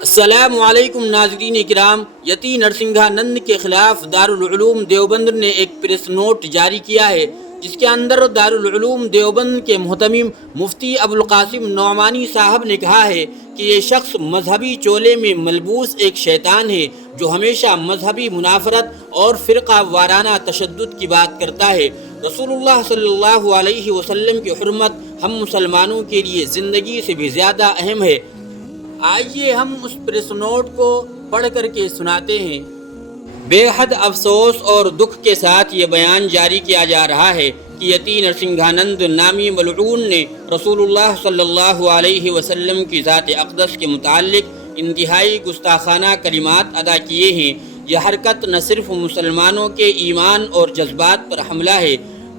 السلام علیکم ناظرین کرام، یتی نرسنگھانند کے خلاف دارالعلوم دیوبند نے ایک پریس نوٹ جاری کیا ہے، جس کے اندر دارالعلوم دیوبند کے محتمم مفتی ابوالقاسم نعمانی صاحب نے کہا ہے کہ یہ شخص مذہبی چولے میں ملبوس ایک شیطان ہے جو ہمیشہ مذہبی منافرت اور فرقہ وارانہ تشدد کی بات کرتا ہے۔ رسول اللہ صلی اللہ علیہ وسلم کی حرمت ہم مسلمانوں کے لیے زندگی سے بھی زیادہ اہم ہے۔ آئیے ہم اس پریس نوٹ کو پڑھ کر کے سناتے ہیں۔ بے حد افسوس اور دکھ کے ساتھ یہ بیان جاری کیا جا رہا ہے کہ یتی نرسنگھانند نامی ملعون نے رسول اللہ صلی اللہ علیہ وسلم کی ذات اقدس کے متعلق انتہائی گستاخانہ کلمات ادا کیے ہیں۔ یہ حرکت نہ صرف مسلمانوں کے ایمان اور جذبات پر حملہ ہے،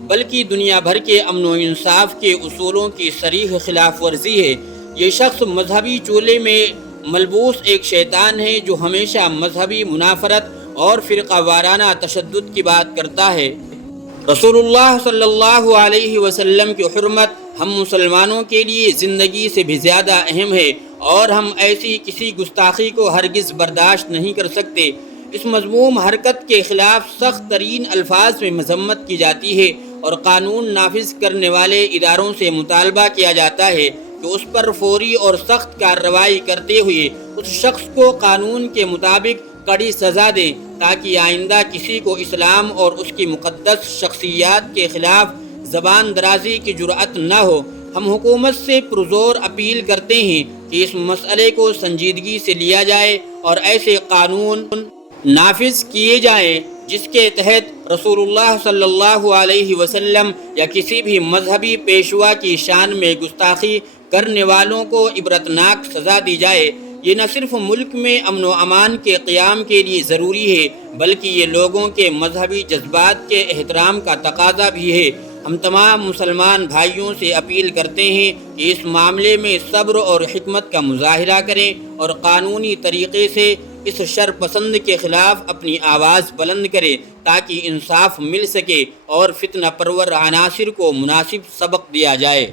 بلکہ دنیا بھر کے امن و انصاف کے اصولوں کی صریح خلاف ورزی ہے۔ یہ شخص مذہبی چولے میں ملبوس ایک شیطان ہے جو ہمیشہ مذہبی منافرت اور فرقہ وارانہ تشدد کی بات کرتا ہے۔ رسول اللہ صلی اللہ علیہ وسلم کی حرمت ہم مسلمانوں کے لیے زندگی سے بھی زیادہ اہم ہے اور ہم ایسی کسی گستاخی کو ہرگز برداشت نہیں کر سکتے۔ اس مذموم حرکت کے خلاف سخت ترین الفاظ میں مذمت کی جاتی ہے اور قانون نافذ کرنے والے اداروں سے مطالبہ کیا جاتا ہے کہ اس پر فوری اور سخت کارروائی کرتے ہوئے اس شخص کو قانون کے مطابق کڑی سزا دیں تاکہ آئندہ کسی کو اسلام اور اس کی مقدس شخصیات کے خلاف زبان درازی کی جرأت نہ ہو۔ ہم حکومت سے پرزور اپیل کرتے ہیں کہ اس مسئلے کو سنجیدگی سے لیا جائے اور ایسے قانون نافذ کیے جائیں جس کے تحت رسول اللہ صلی اللہ علیہ وسلم یا کسی بھی مذہبی پیشوا کی شان میں گستاخی کرنے والوں کو عبرتناک سزا دی جائے۔ یہ نہ صرف ملک میں امن و امان کے قیام کے لیے ضروری ہے، بلکہ یہ لوگوں کے مذہبی جذبات کے احترام کا تقاضا بھی ہے۔ ہم تمام مسلمان بھائیوں سے اپیل کرتے ہیں کہ اس معاملے میں صبر اور حکمت کا مظاہرہ کریں اور قانونی طریقے سے اس شر پسند کے خلاف اپنی آواز بلند کریں تاکہ انصاف مل سکے اور فتنہ پرور عناصر کو مناسب سبق دیا جائے۔